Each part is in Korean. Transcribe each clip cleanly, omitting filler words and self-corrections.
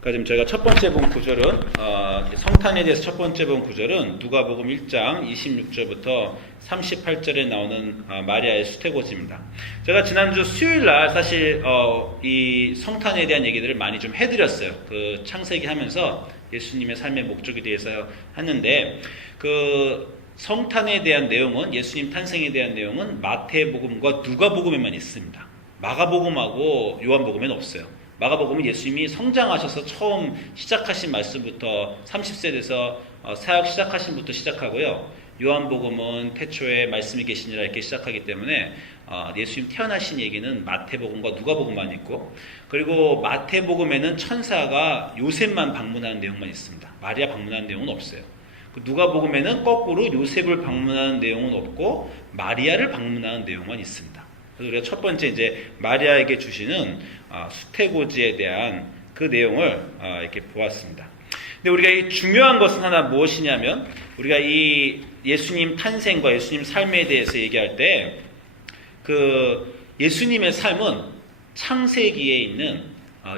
그러니까 지금 저희가 첫 번째 본 구절은 성탄에 대해서 첫 번째 본 구절은 누가복음 1장 26절부터 38절에 나오는 마리아의 수태고지입니다. 제가 지난주 수요일 날 사실 이 성탄에 대한 얘기들을 많이 좀 해드렸어요. 그 창세기 하면서 예수님의 삶의 목적에 대해서 했는데 그 성탄에 대한 내용은 예수님 탄생에 대한 내용은 마태복음과 누가복음에만 있습니다. 마가복음하고 요한복음에는 없어요. 마가복음은 예수님이 성장하셔서 처음 시작하신 말씀부터 30세 돼서 사역 시작하신 부터 시작하고요. 요한복음은 태초에 말씀이 계시니라 이렇게 시작하기 때문에 예수님 태어나신 얘기는 마태복음과 누가복음만 있고, 그리고 마태복음에는 천사가 요셉만 방문하는 내용만 있습니다. 마리아 방문하는 내용은 없어요. 누가복음에는 거꾸로 요셉을 방문하는 내용은 없고 마리아를 방문하는 내용만 있습니다. 그래서 우리가 첫 번째 이제 마리아에게 주시는 수태고지에 대한 그 내용을 이렇게 보았습니다. 근데 우리가 이 중요한 것은 하나 무엇이냐면, 우리가 이 예수님 탄생과 예수님 삶에 대해서 얘기할 때 그 예수님의 삶은 창세기에 있는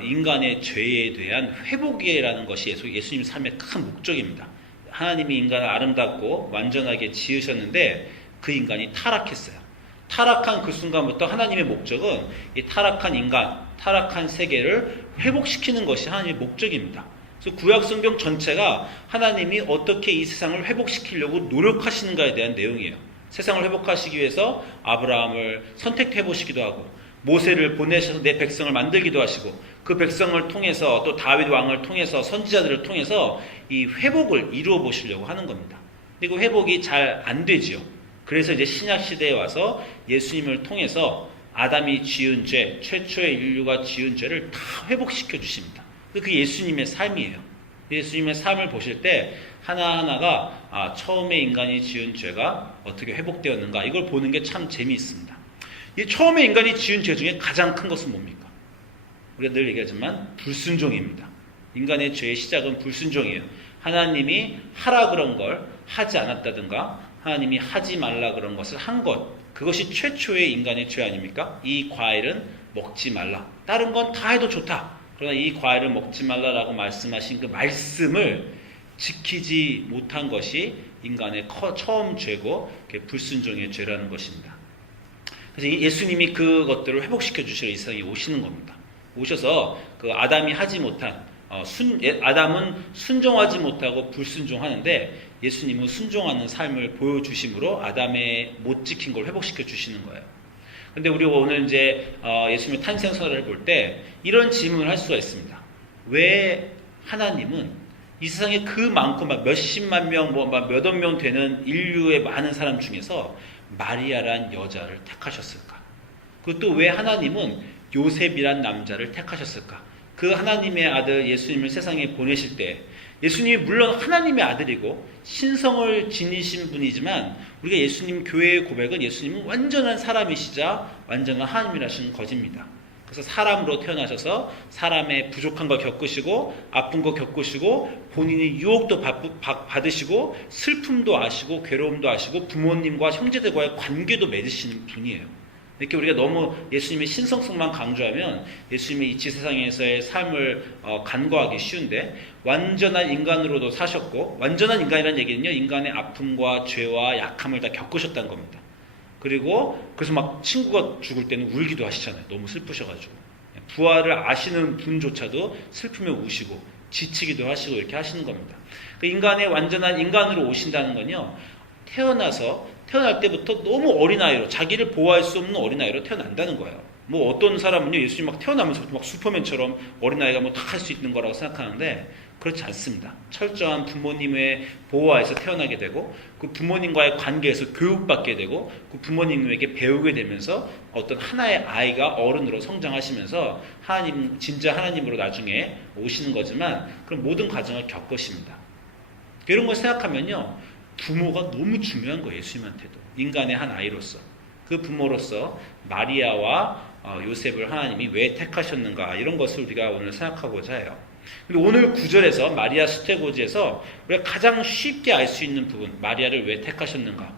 인간의 죄에 대한 회복이라는 것이 예수님 삶의 큰 목적입니다. 하나님이 인간을 아름답고 완전하게 지으셨는데 그 인간이 타락했어요. 타락한 그 순간부터 하나님의 목적은 이 타락한 인간, 타락한 세계를 회복시키는 것이 하나님의 목적입니다. 그래서 구약 성경 전체가 하나님이 어떻게 이 세상을 회복시키려고 노력하시는가에 대한 내용이에요. 세상을 회복하시기 위해서 아브라함을 선택해 보시기도 하고, 모세를 보내셔서 내 백성을 만들기도 하시고, 그 백성을 통해서 또 다윗 왕을 통해서 선지자들을 통해서 이 회복을 이루어 보시려고 하는 겁니다. 그리고 회복이 잘 안 되지요. 그래서 이제 신약 시대에 와서 예수님을 통해서 아담이 지은 죄, 최초의 인류가 지은 죄를 다 회복시켜 주십니다. 그게 예수님의 삶이에요. 예수님의 삶을 보실 때 하나하나가 처음에 인간이 지은 죄가 어떻게 회복되었는가, 이걸 보는 게 참 재미있습니다. 이 처음에 인간이 지은 죄 중에 가장 큰 것은 뭡니까? 우리가 늘 얘기하지만 불순종입니다. 인간의 죄의 시작은 불순종이에요. 하나님이 하라 그런 걸 하지 않았다든가, 하나님이 하지 말라 그런 것을 한 것, 그것이 최초의 인간의 죄 아닙니까? 이 과일은 먹지 말라. 다른 건 다 해도 좋다. 그러나 이 과일을 먹지 말라라고 말씀하신 그 말씀을 지키지 못한 것이 인간의 처음 죄고 불순종의 죄라는 것입니다. 그래서 예수님이 그것들을 회복시켜 주시러 이 세상에 오시는 겁니다. 오셔서 그 아담이 하지 못한 아담은 순종하지 못하고 불순종하는데, 예수님은 순종하는 삶을 보여주심으로 아담의 못 지킨 걸 회복시켜 주시는 거예요. 근데 우리가 오늘 이제 예수님의 탄생설을 볼 때 이런 질문을 할 수가 있습니다. 왜 하나님은 이 세상에 그 많고 막 몇십만 명, 몇억 명 되는 인류의 많은 사람 중에서 마리아란 여자를 택하셨을까? 그리고 또 왜 하나님은 요셉이란 남자를 택하셨을까? 그 하나님의 아들 예수님을 세상에 보내실 때, 예수님이 물론 하나님의 아들이고 신성을 지니신 분이지만, 우리가 예수님 교회의 고백은 예수님은 완전한 사람이시자 완전한 하나님이라시는 것입니다. 그래서 사람으로 태어나셔서 사람의 부족한 거 겪으시고, 아픈 거 겪으시고, 본인이 유혹도 받으시고, 슬픔도 아시고, 괴로움도 아시고, 부모님과 형제들과의 관계도 맺으시는 분이에요. 이렇게 우리가 너무 예수님의 신성성만 강조하면 예수님의 이 지세상에서의 삶을 간과하기 쉬운데, 완전한 인간으로도 사셨고, 완전한 인간이라는 얘기는요, 인간의 아픔과 죄와 약함을 다 겪으셨다는 겁니다. 그리고 그래서 막 친구가 죽을 때는 울기도 하시잖아요. 너무 슬프셔가지고. 부활을 아시는 분조차도 슬픔에 우시고 지치기도 하시고 이렇게 하시는 겁니다. 그 인간의 완전한 인간으로 오신다는 건요, 태어날 때부터 너무 어린아이로, 자기를 보호할 수 없는 어린아이로 태어난다는 거예요. 뭐 어떤 사람은요, 예수님 막 태어나면서부터 막 슈퍼맨처럼 어린아이가 뭐 다 할 수 있는 거라고 생각하는데, 그렇지 않습니다. 철저한 부모님의 보호하에서 태어나게 되고, 그 부모님과의 관계에서 교육받게 되고, 그 부모님에게 배우게 되면서 어떤 하나의 아이가 어른으로 성장하시면서 진짜 하나님으로 나중에 오시는 거지만, 그런 모든 과정을 겪으십니다. 이런 걸 생각하면요, 부모가 너무 중요한 거예요. 예수님한테도. 인간의 한 아이로서. 그 부모로서 마리아와 요셉을 하나님이 왜 택하셨는가, 이런 것을 우리가 오늘 생각하고자 해요. 그리고 오늘 9절에서 마리아 수태고지에서 우리가 가장 쉽게 알 수 있는 부분, 마리아를 왜 택하셨는가?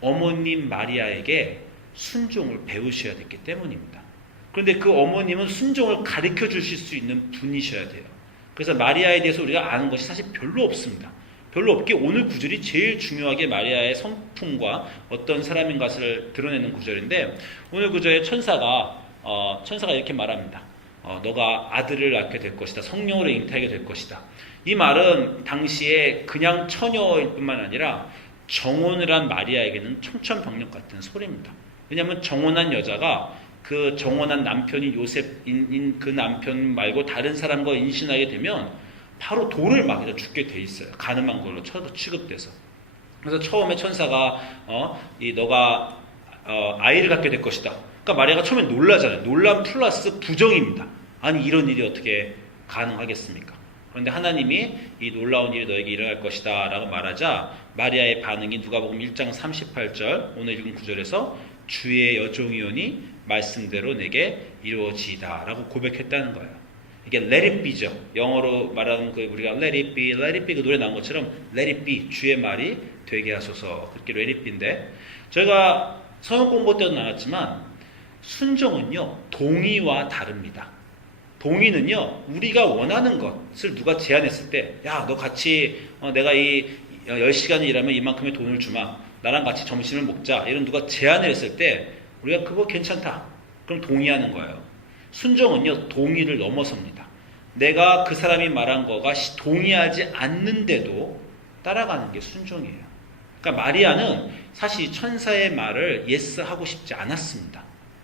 어머님 마리아에게 순종을 배우셔야 됐기 때문입니다. 그런데 그 어머님은 순종을 가르쳐 주실 수 있는 분이셔야 돼요. 그래서 마리아에 대해서 우리가 아는 것이 사실 별로 없습니다. 별로 없기에 오늘 구절이 제일 중요하게 마리아의 성품과 어떤 사람인 것을 드러내는 구절인데, 오늘 구절에 천사가 이렇게 말합니다. 너가 아들을 낳게 될 것이다. 성령으로 잉태하게 될 것이다. 이 말은 당시에 그냥 처녀일 뿐만 아니라 정혼을 한 마리아에게는 천천병력 같은 소리입니다. 왜냐하면 정혼한 여자가 그 정혼한 남편이 요셉인 그 남편 말고 다른 사람과 임신하게 되면 바로 돌을 맞아 죽게 돼 있어요. 간음한 걸로 취급돼서. 그래서 처음에 천사가 너가 아이를 갖게 될 것이다. 그러니까 마리아가 처음에 놀라잖아요. 놀람 플러스 부정입니다. 아니 이런 일이 어떻게 가능하겠습니까? 그런데 하나님이 이 놀라운 일이 너에게 일어날 것이다 라고 말하자 마리아의 반응이 누가복음 1장 38절 오늘 읽은 구절에서 주의 여종이오니 말씀대로 내게 이루어지이다 라고 고백했다는 거예요. 이게 let it be죠. 영어로 말하는 그 우리가 let it be 그 노래 나온 것처럼 let it be 주의 말이 되게 하소서 그렇게 let it be인데, 저희가 성경 공부 때도 나왔지만 순종은요 동의와 다릅니다. 동의는요 우리가 원하는 것을 누가 제안했을 때 야 너 같이 내가 이 10시간을 일하면 이만큼의 돈을 주마 나랑 같이 점심을 먹자 이런 누가 제안을 했을 때 우리가 그거 괜찮다 그럼 동의하는 거예요. 순종은요 동의를 넘어섭니다. 내가 그 사람이 말한 거가 동의하지 않는데도 따라가는 게 순종이에요. 그러니까 마리아는 사실 천사의 말을 예스 하고 싶지 않았습니다.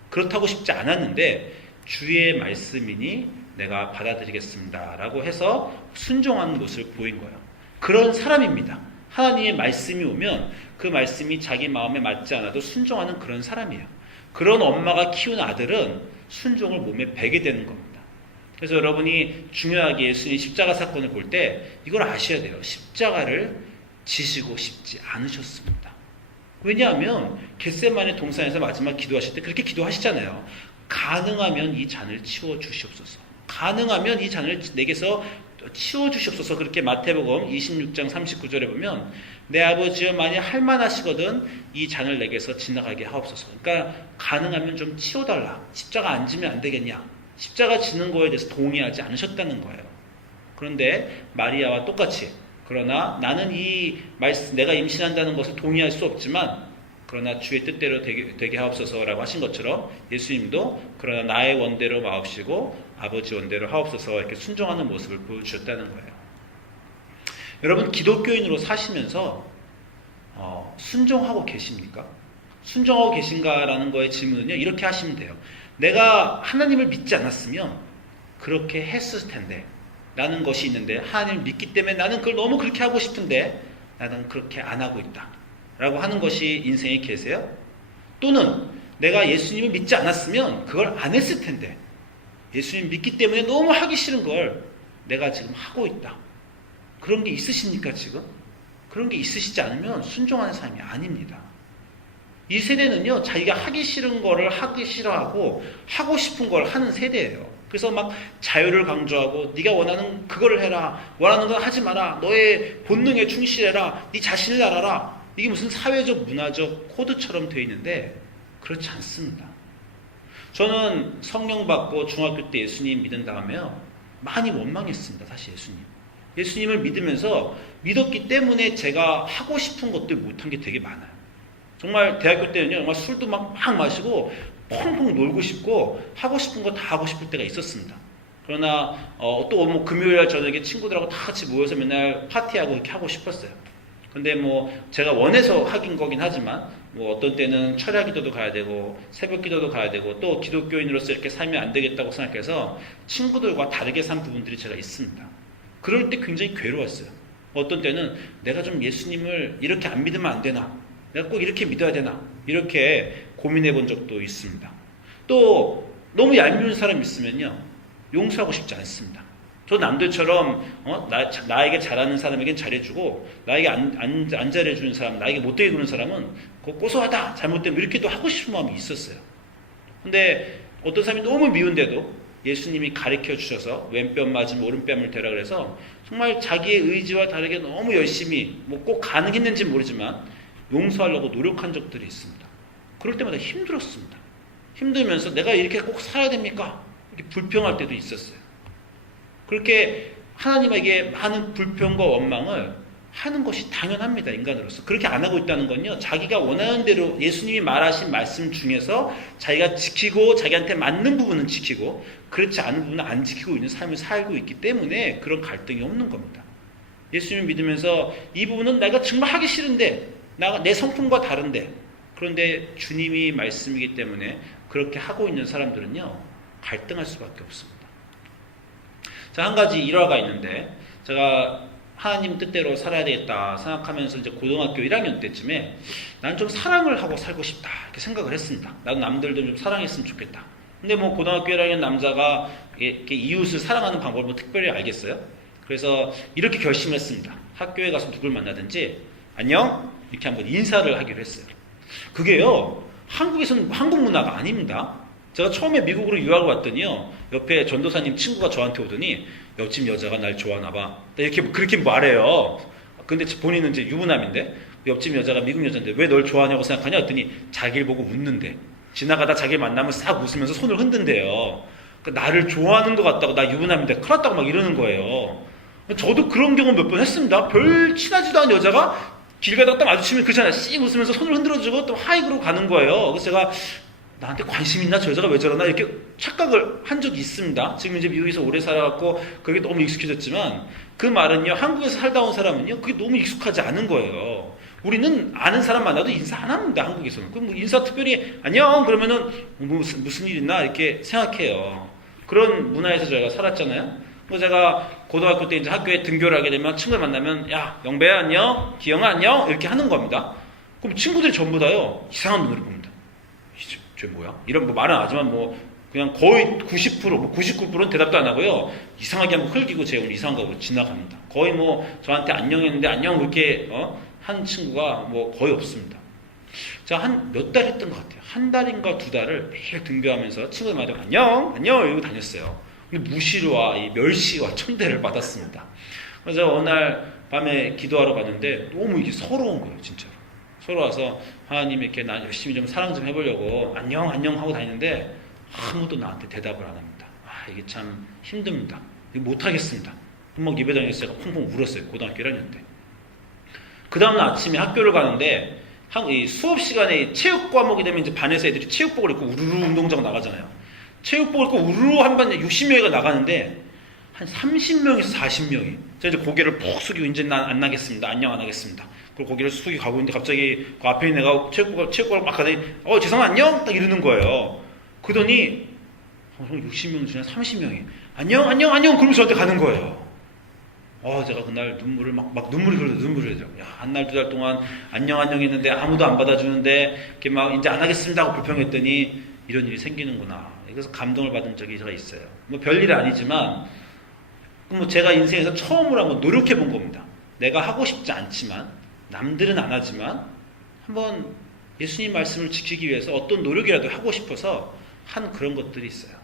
그렇다고 싶지 않았는데 주의 말씀이니 내가 받아들이겠습니다 라고 해서 순종하는 것을 보인 거예요. 그런 사람입니다. 하나님의 말씀이 오면 그 말씀이 자기 마음에 맞지 않아도 순종하는 그런 사람이에요. 그런 엄마가 키운 아들은 순종을 몸에 배게 되는 겁니다. 그래서 여러분이 중요하게 예수님 십자가 사건을 볼 때 이걸 아셔야 돼요. 십자가를 지시고 싶지 않으셨습니다. 왜냐하면 겟세마네 동산에서 마지막 기도하실 때 그렇게 기도하시잖아요. 가능하면 이 잔을 치워주시옵소서. 가능하면 이 잔을 내게서 치워주시옵소서. 그렇게 마태복음 26장 39절에 보면 내 아버지여 만일 할만하시거든 이 잔을 내게서 지나가게 하옵소서. 그러니까 가능하면 좀 치워달라. 십자가 안 지면 안 되겠냐. 십자가 지는 거에 대해서 동의하지 않으셨다는 거예요. 그런데 마리아와 똑같이 그러나 나는 이 말씀 내가 임신한다는 것을 동의할 수 없지만 그러나 주의 뜻대로 되게 하옵소서라고 하신 것처럼 예수님도 그러나 나의 원대로 마옵시고 아버지 원대로 하옵소서 이렇게 순종하는 모습을 보여주셨다는 거예요. 여러분 기독교인으로 사시면서 순종하고 계십니까? 순종하고 계신가라는 거의 질문은요 이렇게 하시면 돼요. 내가 하나님을 믿지 않았으면 그렇게 했을 텐데 라는 것이 있는데 하나님을 믿기 때문에 나는 그걸 너무 그렇게 하고 싶은데 나는 그렇게 안 하고 있다 라고 하는 것이 인생에 계세요? 또는 내가 예수님을 믿지 않았으면 그걸 안 했을 텐데 예수님 믿기 때문에 너무 하기 싫은 걸 내가 지금 하고 있다. 그런 게 있으십니까 지금? 그런 게 있으시지 않으면 순종하는 사람이 아닙니다. 이 세대는요 자기가 하기 싫은 거를 하기 싫어하고 하고 싶은 걸 하는 세대예요. 그래서 막 자유를 강조하고 네가 원하는 그거를 해라. 원하는 건 하지 마라. 너의 본능에 충실해라. 네 자신을 알아라. 이게 무슨 사회적 문화적 코드처럼 되어 있는데 그렇지 않습니다. 저는 성령 받고 중학교 때 예수님 믿은 다음에요 많이 원망했습니다. 사실 예수님을 믿으면서 믿었기 때문에 제가 하고 싶은 것들 못한 게 되게 많아요. 정말 대학교 때는요 정말 술도 막 마시고 펑펑 놀고 싶고 하고 싶은 거 다 하고 싶을 때가 있었습니다. 그러나 또 뭐 금요일 저녁에 친구들하고 다 같이 모여서 맨날 파티하고 이렇게 하고 싶었어요. 근데 뭐 제가 원해서 하긴 거긴 하지만 뭐 어떤 때는 철야 기도도 가야 되고 새벽 기도도 가야 되고 또 기독교인으로서 이렇게 살면 안 되겠다고 생각해서 친구들과 다르게 산 부분들이 제가 있습니다. 그럴 때 굉장히 괴로웠어요. 어떤 때는 내가 좀 예수님을 이렇게 안 믿으면 안 되나? 내가 꼭 이렇게 믿어야 되나? 이렇게 고민해 본 적도 있습니다. 또 너무 얄미운 사람 있으면요 용서하고 싶지 않습니다. 저 남들처럼 나에게 잘하는 사람에겐 잘해주고 나에게 안 잘해주는 사람, 나에게 못되게 구는 사람은 그거 고소하다, 잘못되면 이렇게도 하고 싶은 마음이 있었어요. 근데 어떤 사람이 너무 미운데도 예수님이 가르쳐 주셔서 왼뺨 맞으면 오른뺨을 대라 그래서 정말 자기의 의지와 다르게 너무 열심히 뭐 꼭 가능했는지 모르지만 용서하려고 노력한 적들이 있습니다. 그럴 때마다 힘들었습니다. 힘들면서 내가 이렇게 꼭 살아야 됩니까? 이렇게 불평할 때도 있었어요. 그렇게 하나님에게 많은 불평과 원망을 하는 것이 당연합니다. 인간으로서. 그렇게 안 하고 있다는 건요, 자기가 원하는 대로 예수님이 말하신 말씀 중에서 자기가 지키고 자기한테 맞는 부분은 지키고 그렇지 않은 부분은 안 지키고 있는 삶을 살고 있기 때문에 그런 갈등이 없는 겁니다. 예수님을 믿으면서 이 부분은 내가 정말 하기 싫은데 내 성품과 다른데, 그런데 주님이 말씀이기 때문에 그렇게 하고 있는 사람들은요, 갈등할 수밖에 없습니다. 자, 한 가지 일화가 있는데, 제가 하나님 뜻대로 살아야 되겠다 생각하면서 이제 고등학교 1학년 때쯤에 나는 좀 사랑을 하고 살고 싶다 이렇게 생각을 했습니다. 나도 남들도 좀 사랑했으면 좋겠다. 근데 뭐 고등학교 1학년 남자가 이렇게 이웃을 사랑하는 방법을 뭐 특별히 알겠어요? 그래서 이렇게 결심했습니다. 학교에 가서 누굴 만나든지 안녕 이렇게 한번 인사를 하기로 했어요. 그게요, 한국에서는 한국 문화가 아닙니다. 제가 처음에 미국으로 유학을 왔더니요, 옆에 전도사님 친구가 저한테 오더니 옆집 여자가 날 좋아하나 봐 이렇게 그렇게 말해요. 근데 본인은 이제 유부남인데 옆집 여자가 미국 여자인데 왜 널 좋아하냐고 생각하냐 했더니 자기를 보고 웃는데, 지나가다 자기를 만나면 싹 웃으면서 손을 흔든대요. 그러니까 나를 좋아하는 것 같다고, 나 유부남인데 큰일 났다고 막 이러는 거예요. 저도 그런 경험 몇 번 했습니다. 별 친하지도 않은 여자가 길 가다가 딱 마주치면 그렇잖아요. 씩 웃으면서 손을 흔들어주고 또 하이 그러고 가는 거예요. 그래서 제가 나한테 관심 있나? 저 여자가 왜 저러나? 이렇게 착각을 한 적이 있습니다. 지금 이제 미국에서 오래 살아갖고 그게 너무 익숙해졌지만, 그 말은요, 한국에서 살다 온 사람은요, 그게 너무 익숙하지 않은 거예요. 우리는 아는 사람 만나도 인사 안 합니다, 한국에서는. 그럼 뭐 인사 특별히 안녕 그러면은 무슨 일 있나 이렇게 생각해요. 그런 문화에서 저희가 살았잖아요. 뭐 제가 고등학교 때 이제 학교에 등교를 하게 되면 친구를 만나면 야, 영배야 안녕, 기영아 안녕 이렇게 하는 겁니다. 그럼 친구들이 전부 다요, 이상한 눈으로 봅니다. 쟤 뭐야? 이런 뭐 말은 안 하지만 뭐 그냥 거의 90%, 뭐 99%는 대답도 안 하고요, 이상하게 한번 흘기고 제 오늘 이상한 거 지나갑니다. 거의 뭐 저한테 안녕했는데 안녕 그렇게 한 친구가 뭐 거의 없습니다. 자, 한 몇 달 했던 것 같아요. 한 달인가 두 달을 매일 등교하면서 친구들 말하고 안녕 안녕 이러고 다녔어요. 근데 무시와 이 멸시와 천대를 받았습니다. 그래서 어느 날 밤에 기도하러 갔는데 너무 이게 서러운 거예요, 진짜로. 서러워서 하나님에게 나 열심히 좀 사랑 좀 해보려고 안녕 안녕 하고 다니는데 아무도 나한테 대답을 안 합니다. 아, 이게 참 힘듭니다. 이거 못하겠습니다. 막 예배당에서 제가 펑펑 울었어요, 고등학교 1학년 때. 그 다음날 아침에 학교를 가는데 이 수업 시간에 체육 과목이 되면 이제 반에서 애들이 체육복을 입고 우르르 운동장 나가잖아요. 체육복을 입고 우르르 한 반에 60명이가 나가는데 한 30명에서 40명이 제가 이제 고개를 푹 숙이고 이제 난 안 나겠습니다. 안녕 안 하겠습니다. 그리고 고개를 숙이고 가고 있는데 갑자기 그 앞에 있는 애가 체육복을 막 하더니 죄송한 안녕 딱 이러는 거예요. 그러더니 60명 중에 30명이 안녕 안녕 안녕 그러면서 저한테 가는 거예요. 제가 그날 눈물을 막 눈물이 흘러요. 눈물이 흘러요. 야, 한 날 두 달 동안 안녕 안녕 했는데 아무도 안 받아주는데 이렇게 막 이제 안 하겠습니다 하고 불평했더니 이런 일이 생기는구나. 그래서 감동을 받은 적이 제가 있어요. 뭐 별일이 아니지만 뭐 제가 인생에서 처음으로 한번 노력해 본 겁니다. 내가 하고 싶지 않지만, 남들은 안 하지만 한번 예수님 말씀을 지키기 위해서 어떤 노력이라도 하고 싶어서 한 그런 것들이 있어요.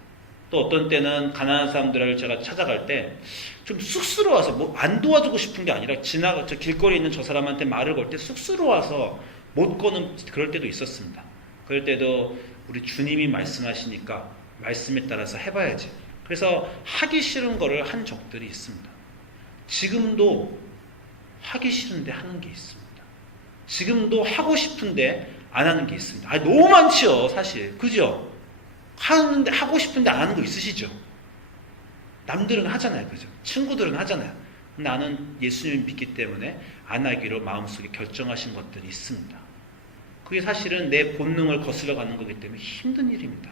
또 어떤 때는 가난한 사람들을 제가 찾아갈 때 좀 쑥스러워서 뭐 안 도와주고 싶은 게 아니라 저 길거리에 있는 저 사람한테 말을 걸 때 쑥스러워서 못 거는 그럴 때도 있었습니다. 그럴 때도 우리 주님이 말씀하시니까 말씀에 따라서 해봐야지. 그래서 하기 싫은 거를 한 적들이 있습니다. 지금도 하기 싫은데 하는 게 있습니다. 지금도 하고 싶은데 안 하는 게 있습니다. 너무 많지요, 사실. 그죠? 하고 싶은데 안 하는 거 있으시죠? 남들은 하잖아요, 그죠? 친구들은 하잖아요. 나는 예수님을 믿기 때문에 안 하기로 마음속에 결정하신 것들이 있습니다. 그게 사실은 내 본능을 거슬러 가는 거기 때문에 힘든 일입니다.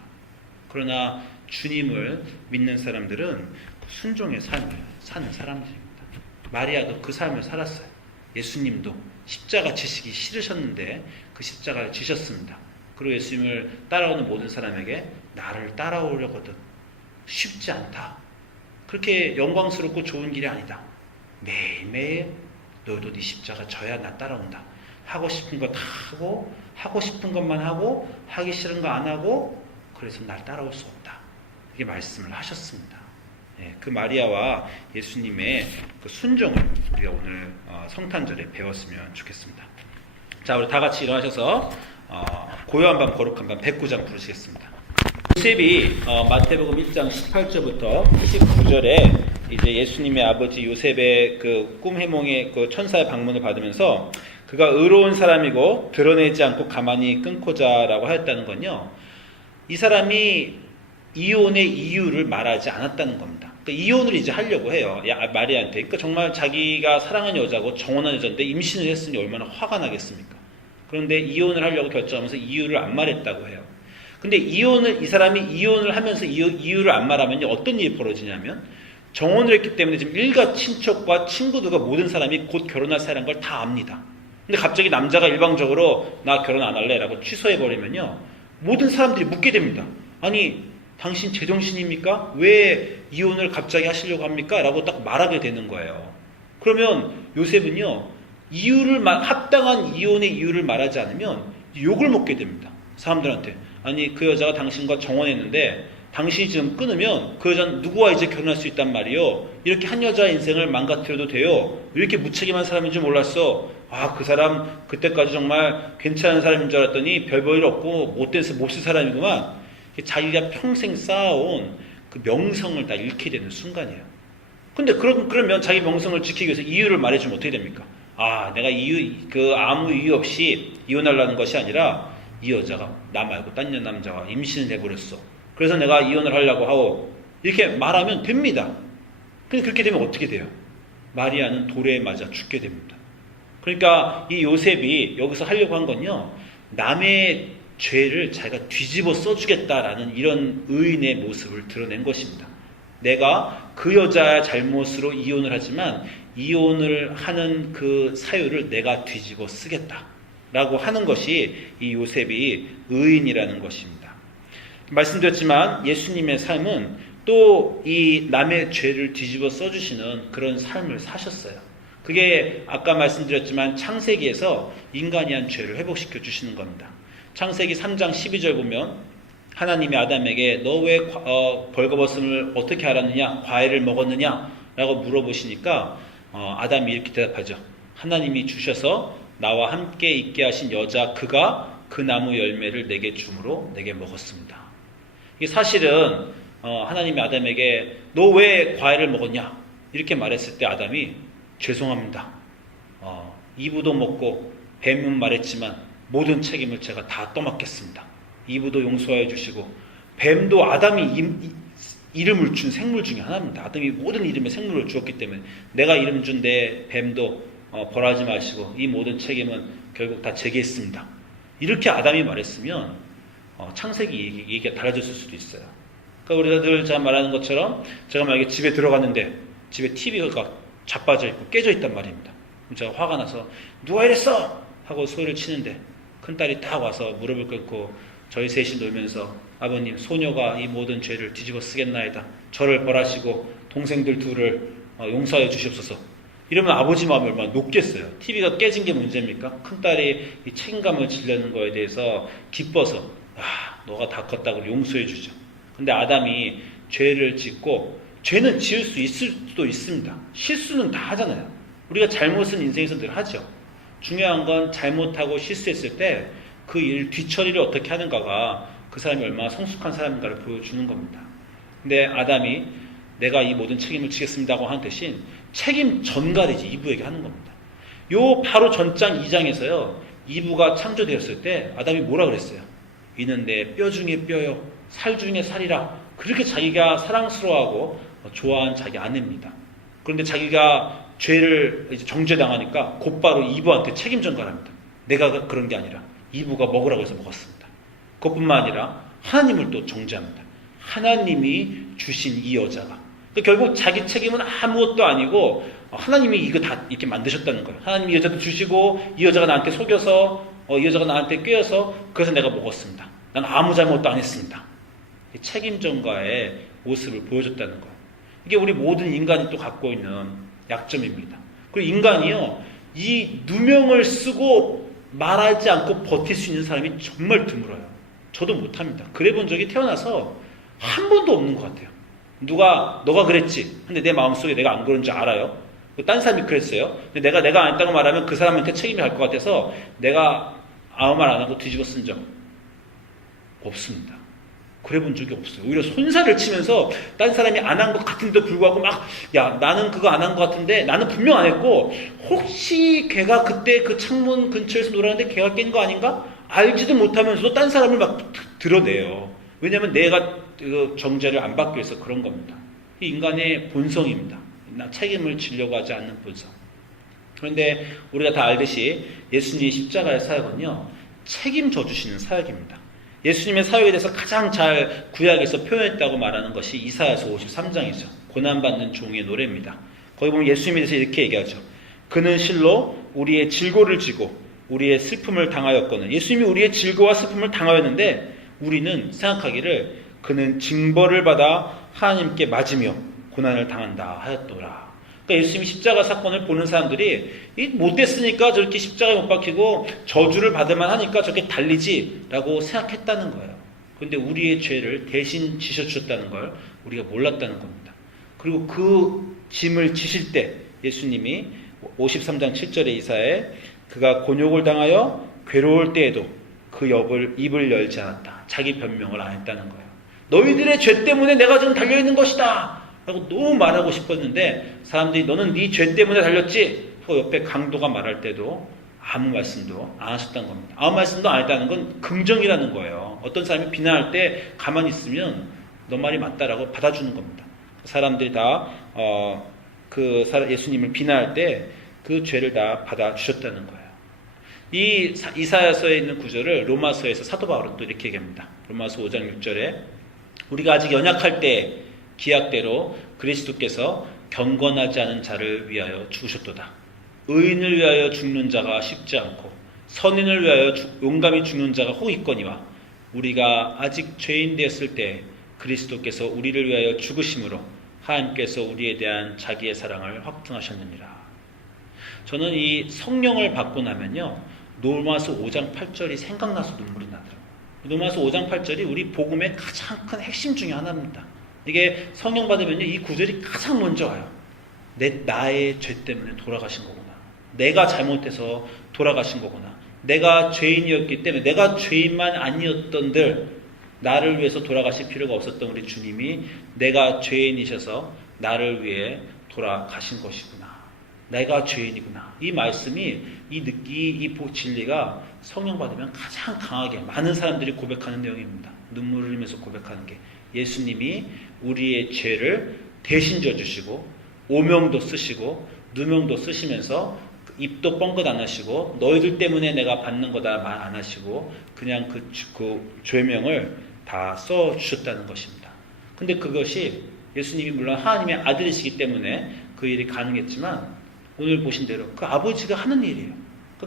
그러나 주님을 믿는 사람들은 순종의 삶을 사는 사람들입니다. 마리아도 그 삶을 살았어요. 예수님도 십자가 지시기 싫으셨는데 그 십자가를 지셨습니다. 그리고 예수님을 따라오는 모든 사람에게 나를 따라오려거든 쉽지 않다. 그렇게 영광스럽고 좋은 길이 아니다. 매일매일 너도 네 십자가 져야 나 따라온다. 하고 싶은 거 다 하고, 하고 싶은 것만 하고, 하기 싫은 거 안 하고, 그래서 날 따라올 수 없다. 이렇게 말씀을 하셨습니다. 그 마리아와 예수님의 그 순종을 우리가 오늘 성탄절에 배웠으면 좋겠습니다. 자, 우리 다 같이 일어나셔서 고요한 밤 거룩한 밤 109장 부르시겠습니다. 요셉이 마태복음 1장 18절부터 29절에 이제 예수님의 아버지 요셉의 그 꿈 해몽의 그 천사의 방문을 받으면서 그가 의로운 사람이고 드러내지 않고 가만히 끊고자라고 하였다는 건요. 이 사람이 이혼의 이유를 말하지 않았다는 겁니다. 그러니까 이혼을 이제 하려고 해요. 마리아한테. 그러니까 정말 자기가 사랑하는 여자고 정혼한 여자인데 임신을 했으니 얼마나 화가 나겠습니까? 그런데 이혼을 하려고 결정하면서 이유를 안 말했다고 해요. 근데 이 사람이 이혼을 하면서 이유를 안 말하면 어떤 일이 벌어지냐면 정혼을 했기 때문에 지금 일가 친척과 친구들과 모든 사람이 곧 결혼할 사이라는 걸 다 압니다. 근데 갑자기 남자가 일방적으로 나 결혼 안 할래 라고 취소해버리면요. 모든 사람들이 묻게 됩니다. 아니 당신 제정신입니까? 왜 이혼을 갑자기 하시려고 합니까? 라고 딱 말하게 되는 거예요. 그러면 요셉은요. 합당한 이혼의 이유를 말하지 않으면 욕을 먹게 됩니다. 사람들한테. 아니 그 여자가 당신과 정혼했는데 당신이 지금 끊으면 그 여자는 누구와 이제 결혼할 수 있단 말이요. 이렇게 한 여자의 인생을 망가뜨려도 돼요. 왜 이렇게 무책임한 사람인 줄 몰랐어. 아, 그 사람 그때까지 정말 괜찮은 사람인 줄 알았더니 별 볼 일 없고 못된 못쓸 사람이구만. 자기가 평생 쌓아온 그 명성을 다 잃게 되는 순간이에요. 근데 그러면 자기 명성을 지키기 위해서 이유를 말해주면 어떻게 됩니까? 아, 내가 아무 이유 없이 이혼하려는 것이 아니라 이 여자가 나 말고 딴 남자와 임신을 해버렸어. 그래서 내가 이혼을 하려고 하고 이렇게 말하면 됩니다. 근데 그렇게 되면 어떻게 돼요? 마리아는 돌에 맞아 죽게 됩니다. 그러니까 이 요셉이 여기서 하려고 한 건요. 남의 죄를 자기가 뒤집어 써주겠다라는 이런 의인의 모습을 드러낸 것입니다. 내가 그 여자의 잘못으로 이혼을 하지만 이혼을 하는 그 사유를 내가 뒤집어 쓰겠다라고 하는 것이 이 요셉이 의인이라는 것입니다. 말씀드렸지만 예수님의 삶은 또 이 남의 죄를 뒤집어 써주시는 그런 삶을 사셨어요. 그게 아까 말씀드렸지만 창세기에서 인간이 한 죄를 회복시켜 주시는 겁니다. 창세기 3장 12절 보면 하나님이 아담에게 너 왜 벌거벗음을 어떻게 알았느냐? 과일을 먹었느냐? 라고 물어보시니까 아담이 이렇게 대답하죠. 하나님이 주셔서 나와 함께 있게 하신 여자 그가 그 나무 열매를 내게 주므로 내게 먹었습니다. 이게 사실은 하나님이 아담에게 너 왜 과일을 먹었냐? 이렇게 말했을 때 아담이 죄송합니다. 이브도 먹고 뱀은 말했지만 모든 책임을 제가 다 떠맡겠습니다. 이브도 용서해 주시고 뱀도 아담이 이름을 준 생물 중에 하나입니다. 아담이 모든 이름에 생물을 주었기 때문에 내가 이름 준 내 뱀도 벌하지 마시고 이 모든 책임은 결국 다 제게 있습니다. 이렇게 아담이 말했으면 창세기 얘기가 달라졌을 수도 있어요. 그러니까 우리들 제가 말하는 것처럼 제가 만약에 집에 들어갔는데 집에 TV가 자빠져 있고 깨져 있단 말입니다. 그럼 제가 화가 나서 누가 이랬어? 하고 소리를 치는데 큰딸이 딱 와서 무릎을 꿇고 저희 셋이 놀면서 아버님 소녀가 이 모든 죄를 뒤집어 쓰겠나이다. 저를 벌하시고 동생들 둘을 용서해 주시옵소서. 이러면 아버지 마음이 얼마나 높겠어요. TV가 깨진 게 문제입니까? 큰딸이 이 책임감을 지려는 거에 대해서 기뻐서 너가 다 컸다고 용서해 주죠. 근데 아담이 죄를 짓고 죄는 지을 수 있을 수도 있습니다. 실수는 다 하잖아요. 우리가 잘못은 인생에서 늘 하죠. 중요한 건 잘못하고 실수했을 때 그 일 뒤처리를 어떻게 하는가가 그 사람이 얼마나 성숙한 사람인가를 보여주는 겁니다. 근데 아담이 내가 이 모든 책임을 지겠습니다고 하는 대신 책임 전가리지 이브에게 하는 겁니다. 요 바로 전장 2장에서요. 이브가 창조되었을 때 아담이 뭐라 그랬어요? 이는 내 뼈 중에 뼈요 살 중에 살이라. 그렇게 자기가 사랑스러워하고 좋아하는 자기 아내입니다. 그런데 자기가 죄를 이제 정죄당하니까 곧바로 이브한테 책임 전가합니다. 내가 그런 게 아니라 이브가 먹으라고 해서 먹었습니다. 그것뿐만 아니라 하나님을 또 정죄합니다. 하나님이 주신 이 여자가. 그러니까 결국 자기 책임은 아무것도 아니고 하나님이 이거 다 이렇게 만드셨다는 거예요. 하나님이 이 여자도 주시고 이 여자가 나한테 속여서 이 여자가 나한테 꿰어서 그래서 내가 먹었습니다. 난 아무 잘못도 안 했습니다. 책임 전가의 모습을 보여줬다는 거예요. 이게 우리 모든 인간이 또 갖고 있는 약점입니다. 그리고 인간이요, 이 누명을 쓰고 말하지 않고 버틸 수 있는 사람이 정말 드물어요. 저도 못합니다. 그래 본 적이 태어나서 한 번도 없는 것 같아요. 너가 그랬지. 근데 내 마음속에 내가 안 그런 줄 알아요. 딴 사람이 그랬어요. 근데 내가 안 했다고 말하면 그 사람한테 책임이 갈 것 같아서 내가 아무 말 안 하고 뒤집어 쓴 적 없습니다. 그래 본 적이 없어요. 오히려 손살을 치면서 딴 사람이 안 한 것 같은데도 불구하고 막, 야, 나는 그거 안 한 것 같은데, 나는 분명 안 했고, 혹시 걔가 그때 그 창문 근처에서 놀았는데 걔가 깬 거 아닌가? 알지도 못하면서도 딴 사람을 막 드러내요. 왜냐하면 내가 그 정죄를 안 받기 위해서 그런 겁니다. 이 인간의 본성입니다. 책임을 지려고 하지 않는 본성. 그런데 우리가 다 알듯이 예수님의 십자가의 사역은요, 책임져 주시는 사역입니다. 예수님의 사역에 대해서 가장 잘 구약에서 표현했다고 말하는 것이 이사야서 53장이죠. 고난받는 종의 노래입니다. 거기 보면 예수님에 대해서 이렇게 얘기하죠. 그는 실로 우리의 질고를 지고 우리의 슬픔을 당하였거늘. 예수님이 우리의 질고와 슬픔을 당하였는데 우리는 생각하기를 그는 징벌을 받아 하나님께 맞으며 고난을 당한다 하였더라. 그러니까 예수님이 십자가 사건을 보는 사람들이 못됐으니까 저렇게 십자가에 못 박히고 저주를 받을만 하니까 저렇게 달리지라고 생각했다는 거예요. 그런데 우리의 죄를 대신 지셔주셨다는 걸 우리가 몰랐다는 겁니다. 그리고 그 짐을 지실 때 예수님이 53장 7절의 이사에 그가 곤욕을 당하여 괴로울 때에도 그 입을 열지 않았다. 자기 변명을 안 했다는 거예요. 너희들의 죄 때문에 내가 지금 달려있는 것이다 라고 너무 말하고 싶었는데 사람들이 너는 네 죄 때문에 달렸지 하고 옆에 강도가 말할 때도 아무 말씀도 안 하셨다는 겁니다. 아무 말씀도 안 했다는 건 긍정이라는 거예요. 어떤 사람이 비난할 때 가만히 있으면 너 말이 맞다라고 받아주는 겁니다. 사람들이 다 예수님을 비난할 때 그 죄를 다 받아주셨다는 거예요. 이 이사야서에 있는 구절을 로마서에서 사도 바울은 또 이렇게 얘기합니다. 로마서 5장 6절에 우리가 아직 연약할 때 기약대로 그리스도께서 경건하지 않은 자를 위하여 죽으셨도다. 의인을 위하여 죽는 자가 쉽지 않고 선인을 위하여 용감히 죽는 자가 혹 있거니와 우리가 아직 죄인 되었을 때 그리스도께서 우리를 위하여 죽으심으로 하나님께서 우리에 대한 자기의 사랑을 확증하셨느니라. 저는 이 성령을 받고 나면요 로마서 5장 8절이 생각나서 눈물이 나더라고요. 로마서 5장 8절이 우리 복음의 가장 큰 핵심 중에 하나입니다. 이게 성령 받으면요 이 구절이 가장 먼저 와요. 나의 죄 때문에 돌아가신 거구나. 내가 잘못해서 돌아가신 거구나. 내가 죄인이었기 때문에 내가 죄인만 아니었던들 나를 위해서 돌아가실 필요가 없었던 우리 주님이 내가 죄인이셔서 나를 위해 돌아가신 것이구나. 내가 죄인이구나. 이 말씀이 이 진리가 성령 받으면 가장 강하게 많은 사람들이 고백하는 내용입니다. 눈물을 흘리면서 고백하는 게 예수님이 우리의 죄를 대신 져주시고 오명도 쓰시고 누명도 쓰시면서 입도 뻥긋 안 하시고 너희들 때문에 내가 받는 거다 말 안 하시고 그냥 그 죄명을 다 써주셨다는 것입니다. 근데 그것이 예수님이 물론 하나님의 아들이시기 때문에 그 일이 가능했지만 오늘 보신 대로 그 아버지가 하는 일이에요.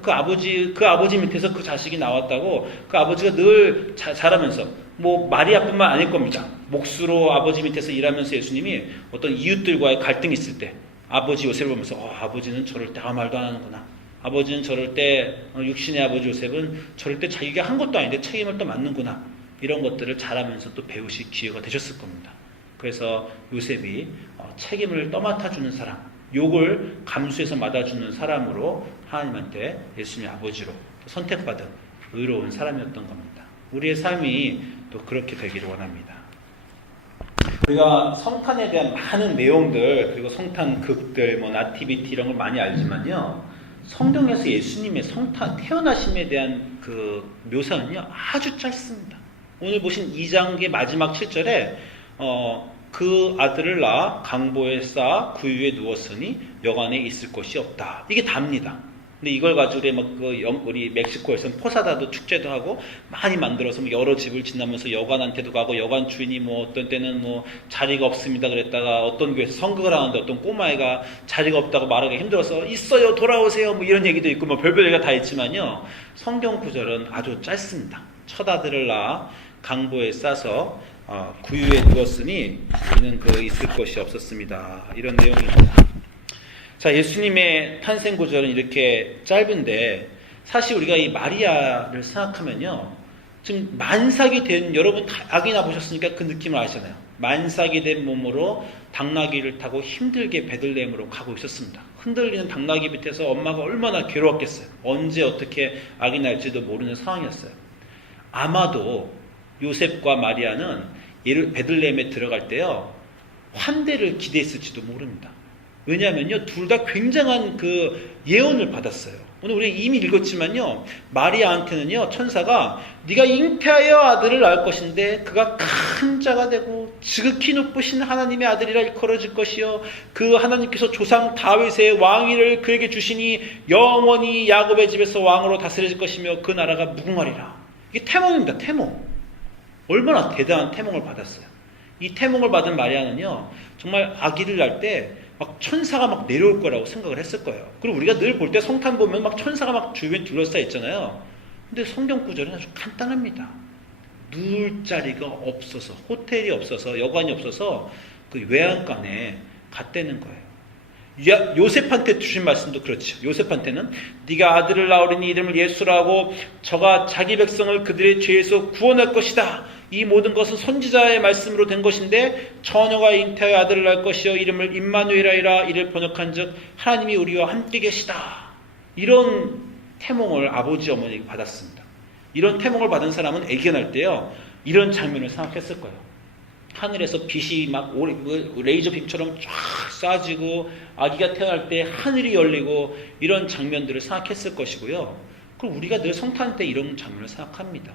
그 아버지 밑에서 그 자식이 나왔다고 그 아버지가 늘 자라면서 뭐 마리아뿐만 아닐 겁니다. 몫으로 아버지 밑에서 일하면서 예수님이 어떤 이웃들과의 갈등이 있을 때 아버지 요셉을 보면서 아버지는 저럴 때 아무 말도 안 하는구나. 아버지는 저럴 때 육신의 아버지 요셉은 저럴 때 자기가 한 것도 아닌데 책임을 또 맡는구나. 이런 것들을 잘하면서 또 배우실 기회가 되셨을 겁니다. 그래서 요셉이 책임을 떠맡아주는 사람, 욕을 감수해서 맞아주는 사람으로 하나님한테 예수님의 아버지로 선택받은 의로운 사람이었던 겁니다. 우리의 삶이 또 그렇게 되기를 원합니다. 우리가 성탄에 대한 많은 내용들 그리고 성탄극들 나티비티 이런 걸 많이 알지만요 성경에서 예수님의 성탄 태어나심에 대한 그 묘사는요 아주 짧습니다. 오늘 보신 2장의 마지막 7절에 그 아들을 낳아 강보에 쌓아 구유에 누웠으니 여관에 있을 곳이 없다. 이게 답니다. 근데 이걸 가지고 우리 멕시코에서는 포사다도 축제도 하고 많이 만들어서 여러 집을 지나면서 여관한테도 가고 여관 주인이 어떤 때는 자리가 없습니다 그랬다가 어떤 교회에서 성극을 하는데 어떤 꼬마애가 자리가 없다고 말하기 힘들어서 있어요 돌아오세요 이런 얘기도 있고 별별 얘기가 다 있지만요 성경 구절은 아주 짧습니다. 첫 아들을 낳아 강보에 싸서 구유에 누웠으니 이는 있을 것이 없었습니다. 이런 내용입니다. 자, 예수님의 탄생 구절은 이렇게 짧은데 사실 우리가 이 마리아를 생각하면요 지금 만삭이 된 여러분 다 아기나 보셨으니까 그 느낌을 아시잖아요. 만삭이 된 몸으로 당나귀를 타고 힘들게 베들레헴으로 가고 있었습니다. 흔들리는 당나귀 밑에서 엄마가 얼마나 괴로웠겠어요. 언제 어떻게 아기 날지도 모르는 상황이었어요. 아마도 요셉과 마리아는 베들레헴에 들어갈 때요, 환대를 기대했을지도 모릅니다. 왜냐하면요, 둘 다 굉장한 그 예언을 받았어요. 오늘 우리 이미 읽었지만요, 마리아한테는요, 천사가 네가 잉태하여 아들을 낳을 것인데 그가 큰 자가 되고 지극히 높으신 하나님의 아들이라 일컬어질 것이요, 그 하나님께서 조상 다윗의 왕위를 그에게 주시니 영원히 야곱의 집에서 왕으로 다스려질 것이며 그 나라가 무궁하리라. 이게 태몽입니다. 태몽. 얼마나 대단한 태몽을 받았어요. 이 태몽을 받은 마리아는요, 정말 아기를 낳을 때 막 천사가 막 내려올 거라고 생각을 했을 거예요. 그리고 우리가 늘 볼 때 성탄 보면 막 천사가 막 주변에 둘러싸여 있잖아요. 근데 성경 구절은 아주 간단합니다. 누울 자리가 없어서, 호텔이 없어서, 여관이 없어서 그 외양간에 갔다는 거예요. 요셉한테 주신 말씀도 그렇죠. 요셉한테는 네가 아들을 낳으리니 이름을 예수라 하고 저가 자기 백성을 그들의 죄에서 구원할 것이다. 이 모든 것은 선지자의 말씀으로 된 것인데 처녀가 잉태하여 아들을 낳을 것이요 이름을 임마누엘이라 이를 번역한즉 하나님이 우리와 함께 계시다. 이런 태몽을 아버지 어머니가 받았습니다. 이런 태몽을 받은 사람은 아기가 날 때요, 이런 장면을 생각했을 거예요. 하늘에서 빛이 막 레이저 빔처럼 쫙 쏴지고 아기가 태어날 때 하늘이 열리고 이런 장면들을 생각했을 것이고요. 그리고 우리가 늘 성탄 때 이런 장면을 생각합니다.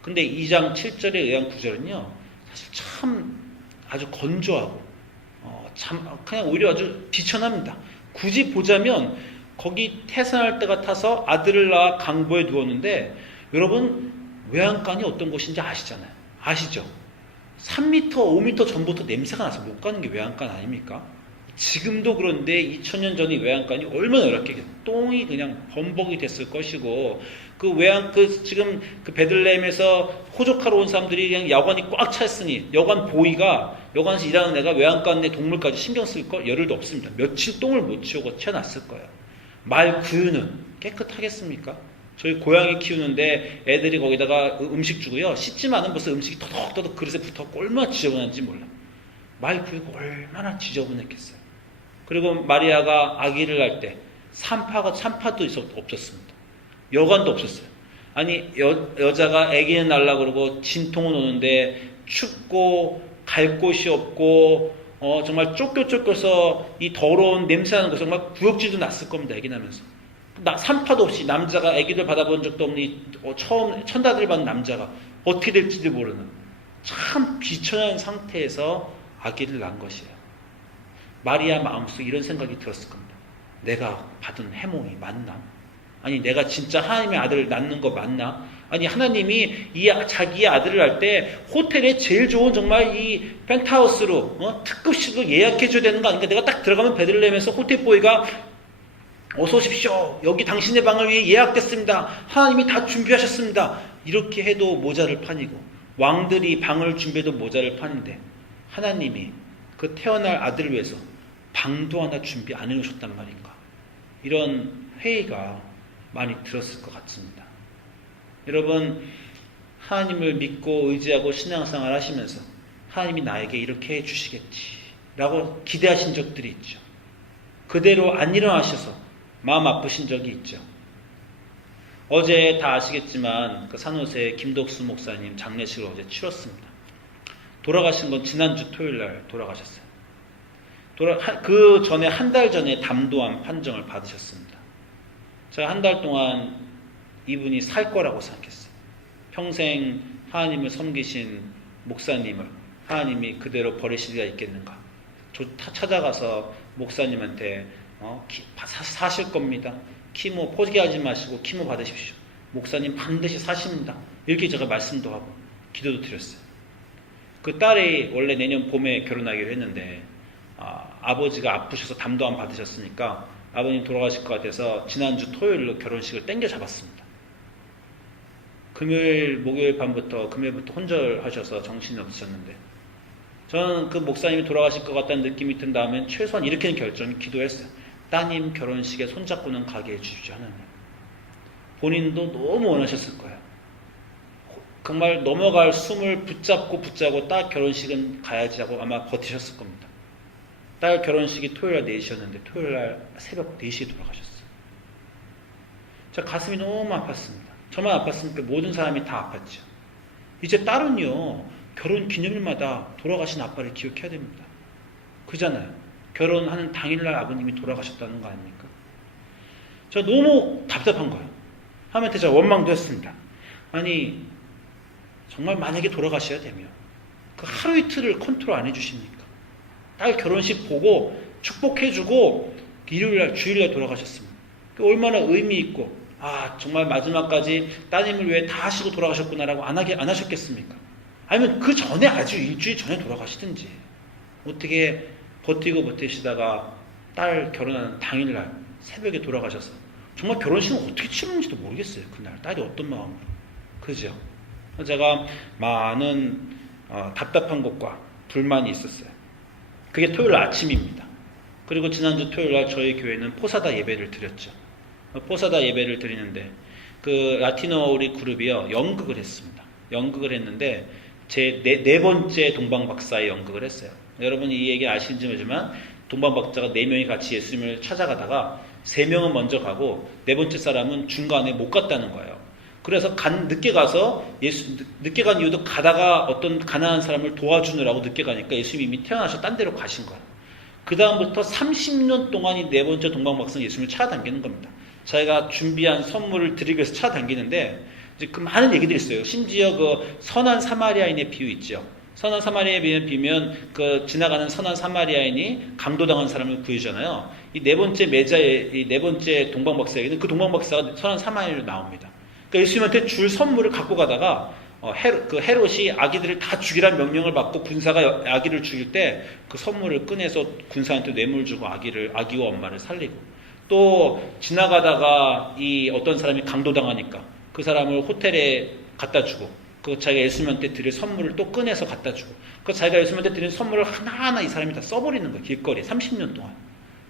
근데 2장 7절에 의한 구절은요, 사실 참 아주 건조하고 참 그냥 오히려 아주 비천합니다. 굳이 보자면 거기 태산할 때 같아서 아들을 낳아 강보에 누웠는데, 여러분 외양간이 어떤 곳인지 아시잖아요. 아시죠? 3m, 5m 전부터 냄새가 나서 못 가는 게 외양간 아닙니까? 지금도 그런데 2000년 전에 외양간이 얼마나 열악하게 똥이 그냥 범벅이 됐을 것이고, 지금 그 베들레헴에서 호적하러 온 사람들이 그냥 여관이 꽉 찼으니 여관에서 일하는 애가 외양간 내 동물까지 신경 쓸 거 열흘도 없습니다. 며칠 똥을 못 치우고 튀어났을 거예요. 말 구유는 깨끗하겠습니까? 저희 고양이 키우는데 애들이 거기다가 음식 주고요, 씻지만 않은 벌써 음식이 터덕터덕 그릇에 붙어서 얼마나 지저분한지 몰라. 말 구유가 얼마나 지저분했겠어요. 그리고 마리아가 아기를 낳을 때 산파도 없었습니다. 여관도 없었어요. 아니 여자가 아기는 낳으려고 그러고 진통은 오는데 춥고 갈 곳이 없고 정말 쫓겨서 이 더러운 냄새나는 거 정말 구역질도 났을 겁니다. 아기 나면서. 산파도 없이 남자가 아기들 받아본 적도 없는 처음 천다들 받은 남자가 어떻게 될지도 모르는 참 비천한 상태에서 아기를 낳은 것이에요. 마리아 마음속에 이런 생각이 들었을 겁니다. 내가 받은 해몽이 맞나? 아니 내가 진짜 하나님의 아들을 낳는 거 맞나? 아니 하나님이 자기의 아들을 할 때 호텔에 제일 좋은 정말 이 펜트하우스로 특급식으로 예약해줘야 되는 거 아닌가? 내가 딱 들어가면 베들레헴에서 호텔보이가 어서 오십시오. 여기 당신의 방을 위해 예약됐습니다. 하나님이 다 준비하셨습니다. 이렇게 해도 모자를 판이고, 왕들이 방을 준비해도 모자를 판인데 하나님이 그 태어날 아들을 위해서 방도 하나 준비 안 해놓으셨단 말인가? 이런 회의가 많이 들었을 것 같습니다. 여러분, 하나님을 믿고 의지하고 신앙생활 하시면서 하나님이 나에게 이렇게 해주시겠지라고 기대하신 적들이 있죠. 그대로 안 일어나셔서 마음 아프신 적이 있죠. 어제 다 아시겠지만 그 산호세 김덕수 목사님 장례식을 어제 치렀습니다. 돌아가신 건 지난주 토요일날 돌아가셨어요. 그 전에 한 달 전에 담도암 판정을 받으셨습니다. 제가 한 달 동안 이분이 살 거라고 생각했어요. 평생 하나님을 섬기신 목사님을 하나님이 그대로 버리실 리가 있겠는가? 찾아가서 목사님한테 사실 겁니다. 키모 포기하지 마시고 키모 받으십시오. 목사님 반드시 사십니다. 이렇게 제가 말씀도 하고 기도도 드렸어요. 그 딸이 원래 내년 봄에 결혼하기로 했는데 아버지가 아프셔서 담도암 받으셨으니까 아버님 돌아가실 것 같아서 지난주 토요일로 결혼식을 땡겨 잡았습니다. 목요일 밤부터 금요일부터 혼절하셔서 정신이 없으셨는데, 저는 그 목사님이 돌아가실 것 같다는 느낌이 든 다음엔 최소한 이렇게는 기도했어요. 따님 결혼식에 손잡고는 가게 해주십시오, 하나님. 본인도 너무 원하셨을 거예요. 정말 넘어갈 숨을 붙잡고 딸 결혼식은 가야지 하고 아마 버티셨을 겁니다. 딸 결혼식이 토요일 날 4시였는데 토요일 날 새벽 4시에 돌아가셨어요. 저 가슴이 너무 아팠습니다. 저만 아팠습니까? 모든 사람이 다 아팠죠. 이제 딸은요, 결혼 기념일마다 돌아가신 아빠를 기억해야 됩니다. 그잖아요. 결혼하는 당일날 아버님이 돌아가셨다는 거 아닙니까? 저 너무 답답한 거예요. 하면서 제가 원망도 했습니다. 아니, 정말 만약에 돌아가셔야 되면 그 하루 이틀을 컨트롤 안 해주십니까? 딸 결혼식 보고 축복해주고 일요일날 주일날 돌아가셨습니다. 얼마나 의미 있고 정말 마지막까지 따님을 위해 다 하시고 돌아가셨구나라고 안 하셨겠습니까? 아니면 그 전에 아주 일주일 전에 돌아가시든지 어떻게 버티고 버티시다가 딸 결혼하는 당일날 새벽에 돌아가셔서 정말 결혼식은 어떻게 치렀는지도 모르겠어요. 그날 딸이 어떤 마음으로. 그죠? 제가 많은 답답한 것과 불만이 있었어요. 그게 토요일 아침입니다. 그리고 지난주 토요일날 저희 교회는 포사다 예배를 드렸죠. 포사다 예배를 드리는데 그 라티노 우리 그룹이요 연극을 했습니다. 연극을 했는데 제 네 번째 동방박사의 연극을 했어요. 여러분 이 얘기 아시는지 모르지만 동방박사가 4명이 같이 예수님을 찾아가다가 3명은 먼저 가고 4번째 사람은 중간에 못 갔다는 거예요. 그래서 늦게 가서 늦게 간 이유도 가다가 어떤 가난한 사람을 도와주느라고 늦게 가니까 예수님이 이미 태어나셔 딴 데로 가신 거예요. 그 다음부터 30년 동안 이 4번째 동방박사는 예수님을 찾아다니는 겁니다. 자기가 준비한 선물을 드리기 위해서 찾아다니는데 이제 그 많은 얘기들이 있어요. 심지어 그 선한 사마리아인의 비유 있죠. 선한 사마리아인에 비면 그 지나가는 선한 사마리아인이 강도당한 사람을 구해주잖아요. 이 4번째 이 4번째 동방박사에게는 그 동방박사가 선한 사마리아인으로 나옵니다. 그러니까 예수님한테 줄 선물을 갖고 가다가 헤롯이 아기들을 다 죽이라는 명령을 받고 군사가 아기를 죽일 때 그 선물을 꺼내서 군사한테 뇌물 주고 아기와 엄마를 살리고 또 지나가다가 이 어떤 사람이 강도당하니까 그 사람을 호텔에 갖다 주고 그 자기가 예수님한테 드릴 선물을 또 꺼내서 갖다 주고 그 자기가 예수님한테 드린 선물을 하나하나 이 사람이 다 써버리는 거예요. 길거리에 30년 동안.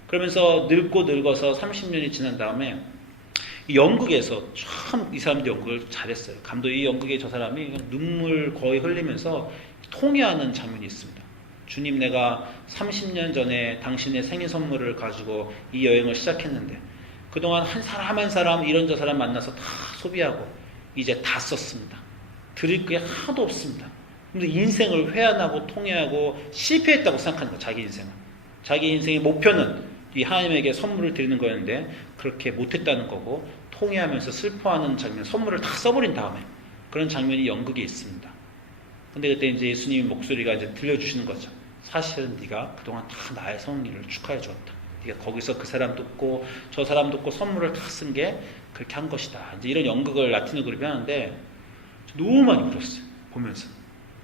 그러면서 늙어서 30년이 지난 다음에 이 연극에서 참 이 사람도 연극을 잘했어요. 감독이 이 연극에 저 사람이 눈물 거의 흘리면서 통회하는 장면이 있습니다. 주님, 내가 30년 전에 당신의 생일 선물을 가지고 이 여행을 시작했는데 그동안 한 사람 한 사람 이런 저 사람 만나서 다 소비하고 이제 다 썼습니다. 드릴 게 하나도 없습니다. 근데 인생을 회한하고 통회하고 실패했다고 생각하는 거예요. 자기 인생은. 자기 인생의 목표는 이 하나님에게 선물을 드리는 거였는데 그렇게 못했다는 거고 통회하면서 슬퍼하는 장면, 선물을 다 써버린 다음에 그런 장면이 연극에 있습니다. 근데 그때 이제 예수님의 목소리가 이제 들려주시는 거죠. 사실은 네가 그동안 다 나의 성일을 축하해 주었다. 네가 거기서 그 사람 돕고 저 사람 돕고 선물을 다 쓴 게 그렇게 한 것이다. 이제 이런 연극을 라틴어 그룹이 하는데 너무 많이 울었어요. 보면서.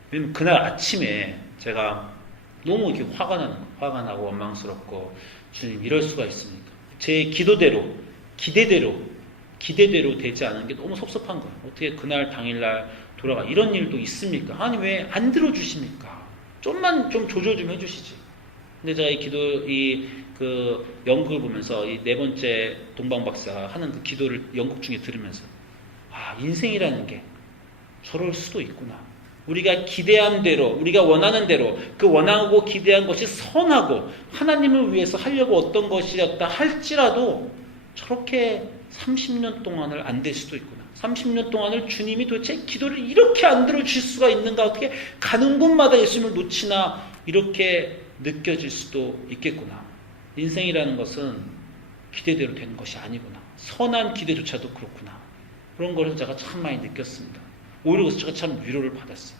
왜냐면 그날 아침에 제가 너무 이렇게 화가 나고 원망스럽고 주님 이럴 수가 있습니까? 제 기도대로 기대대로 되지 않은 게 너무 섭섭한 거예요. 어떻게 그날 당일날 돌아가 이런 일도 있습니까? 하나님 왜 안 들어주십니까? 좀만 좀 조절 좀 해주시지. 근데 제가 그 연극을 보면서 이 4번째 동방박사 하는 그 기도를 연극 중에 들으면서 인생이라는 게 저럴 수도 있구나. 우리가 기대한 대로, 우리가 원하는 대로 그 원하고 기대한 것이 선하고 하나님을 위해서 하려고 어떤 것이었다 할지라도 저렇게 30년 동안을 안 될 수도 있구나. 30년 동안을 주님이 도대체 기도를 이렇게 안 들어주실 수가 있는가. 어떻게 가는 곳마다 예수님을 놓치나 이렇게 느껴질 수도 있겠구나. 인생이라는 것은 기대대로 되는 것이 아니구나. 선한 기대조차도 그렇구나. 그런 것을 제가 참 많이 느꼈습니다. 오히려 그래서 제가 참 위로를 받았어요.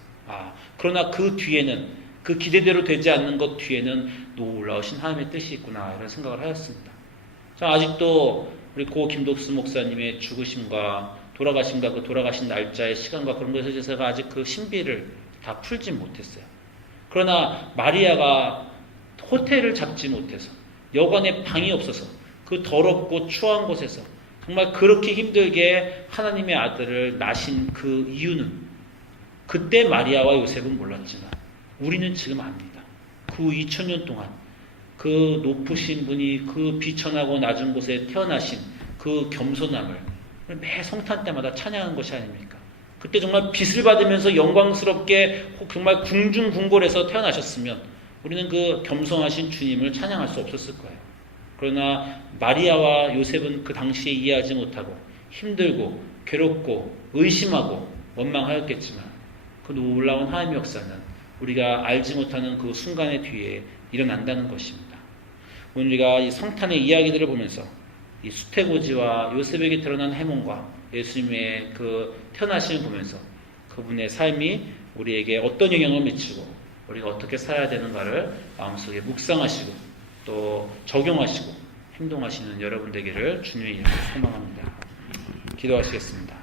그러나 그 뒤에는 그 기대대로 되지 않는 것 뒤에는 놀라우신 하나님의 뜻이 있구나 이런 생각을 하였습니다. 자, 아직도 우리 고 김독수 목사님의 죽으심과 돌아가심과 그 돌아가신 날짜의 시간과 그런 것에 대해서 제가 아직 그 신비를 다 풀지 못했어요. 그러나 마리아가 호텔을 잡지 못해서 여관에 방이 없어서 그 더럽고 추한 곳에서 정말 그렇게 힘들게 하나님의 아들을 낳으신 그 이유는 그때 마리아와 요셉은 몰랐지만 우리는 지금 압니다. 그 2000년 동안 그 높으신 분이 그 비천하고 낮은 곳에 태어나신 그 겸손함을 매 성탄 때마다 찬양한 것이 아닙니까? 그때 정말 빚을 받으면서 영광스럽게 정말 궁중궁궐에서 태어나셨으면 우리는 그 겸손하신 주님을 찬양할 수 없었을 거예요. 그러나 마리아와 요셉은 그 당시에 이해하지 못하고 힘들고 괴롭고 의심하고 원망하였겠지만 그 놀라운 하나님의 역사는 우리가 알지 못하는 그 순간의 뒤에 일어난다는 것입니다. 우리가 이 성탄의 이야기들을 보면서 이 수태고지와 요셉에게 드러난 해몽과 예수님의 그 태어나심을 보면서 그분의 삶이 우리에게 어떤 영향을 미치고 우리가 어떻게 살아야 되는가를 마음속에 묵상하시고 또 적용하시고 행동하시는 여러분 되기를 주님의 이름으로 소망합니다. 기도하시겠습니다.